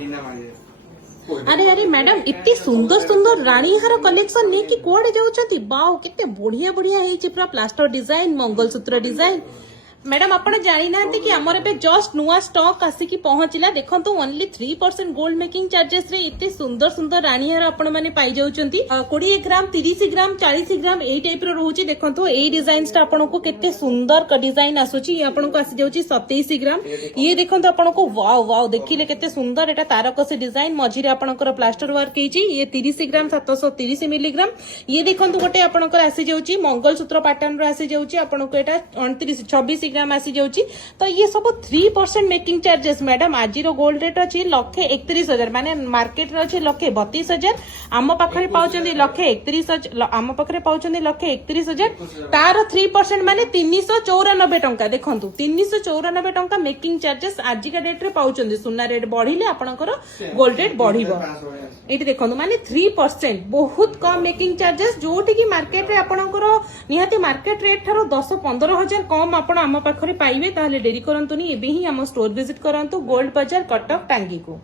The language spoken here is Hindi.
अरे अरे मैडम इतनी सुंदर सुंदर रानी हार कलेक्शन नहीं कि कुआडे जाउछंती बाव केते बढ़िया बढ़िया हेछि पूरा plaster design mangalsutra design madam आपण जानी नांती कि हमर पे जस्ट नुआ स्टॉक आसिकी पहुंचला देखंतु ओनली 3% गोल्ड मेकिंग चार्जेस रे इतने सुंदर सुंदर रानी हार आपण माने पाई जाउछंती 20 ग्राम 30 ग्राम 40 ग्राम एई टाइप रो रहउची देखंतु एई डिजाइन्स ता आपण को केते सुंदर डिजाइन आसुची ये आपण को आसी जाउची 27 ग्राम ये देखंतु आपण को वाव वाव देखिले केते सुंदर एटा तारकसी डिजाइन मझिरे आपणकर प्लास्टर वर्क हेची ये 30 ग्राम 730 मिलीग्राम ये देखंतु गोटे आपणकर आसी जाउची मंगलसूत्र पैटर्न रो आसी जाउची आपण को एटा 29 26 ग्राम आसी जाउची तो ये सब 3% मेकिंग चार्जेस मैडम आज गोल्ड रेट अच्छी 1,31,000 माने मार्केट रे अच्छी 1,32,000 आम पाखरे पाउचंदी 1,31,000 आम पाखरे पाउचंदी 1,31,000 तार 3% माने 394 टंका देखंतु 394 टंका मेकिंग चार्जेस आज का डेट रे पाउचंदी सुना रेट बढ़िले आपनकर गोल्ड रेट बढ़िबो एटी देखंतु माने 3% बहुत कम मेकिंग चार्जेस जोठी की मार्केट रे आपनकर निहाती मार्केट रेट थारो 10-15,000 कम आपण आम पाखरे पाइबे ताहले डेरी करंतुनी एबे ही हम स्टोर विजिट करंतु गोल्ड बाजार कटक टांगी को।